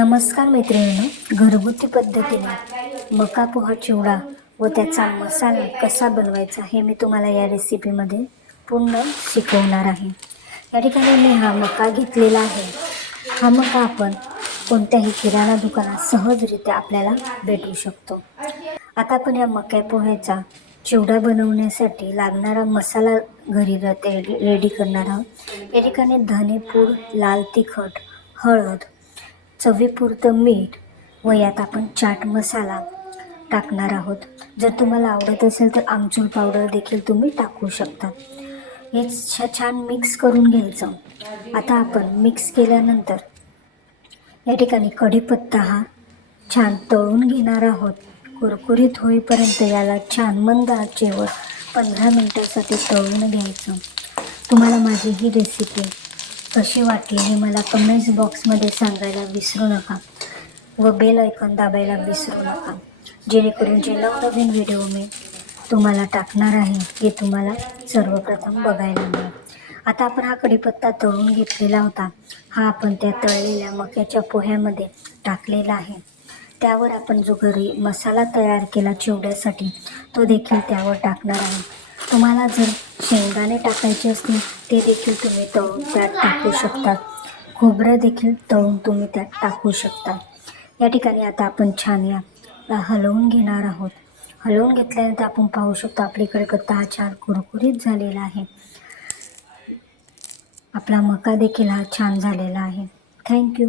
नमस्कार मैत्रिणींनो घरगुती पद्धतीने मका पोहा चिवडा व त्याचा मसाला कसा बनवायचा हे मी तुम्हाला या रेसिपीमध्ये पूर्ण शिकवणार आहे. या ठिकाणी मी हा मका घेतलेला आहे. हा मका आपण कोणत्याही किराणा दुकानात सहजरित्या आपल्याला भेटू शकतो. आता आपण या मक्या पोह्याचा चिवडा बनवण्यासाठी लागणारा मसाला घरी रेडी रेडी करणार आहोत. या ठिकाणी धनेपूड लाल तिखट हळद चवीपुरतं मीठ व यात आपण चाट मसाला टाकणार आहोत. जर तुम्हाला आवडत असेल तर आमचूर पावडर देखील तुम्ही टाकू शकता. हे छ छान मिक्स करून घ्यायचं. आता आपण मिक्स केल्यानंतर या ठिकाणी कढीपत्ता हा छान तळून घेणार आहोत. कुरकुरीत होईपर्यंत याला छान मंद आचेवर पंधरा मिनटासाठी तळून घ्यायचं. तुम्हाला माझी ही रेसिपी कशी वाटली हे मला कमेंट्स बॉक्समध्ये सांगायला विसरू नका व बेल ऐकॉन दाबायला विसरू नका. जेणेकरून जे नवनवीन व्हिडिओ मी तुम्हाला टाकणार आहे हे तुम्हाला सर्वप्रथम बघायला मिळेल. आता आपण हा कढीपत्ता तळून घेतलेला होता. हा आपण त्या तळलेल्या मक्याच्या पोह्यामध्ये टाकलेला आहे. त्यावर आपण जो घरी मसाला तयार केला चिवड्यासाठी तो देखील त्यावर टाकणार आहे. तुम्हाला जर शेंगदाणे टाकायचे असतील ते देखील तुम्ही तळून त्यात टाकू शकता. खोबरं देखील तळून तुम्ही त्यात टाकू शकता. या ठिकाणी आता आपण छान या हलवून घेणार आहोत. हलवून घेतल्यानंतर आपण पाहू शकतो आपल्याकडे कत्ता हा छान कुरकुरीत झालेला आहे. आपला मका देखील हा छान झालेला आहे. थँक्यू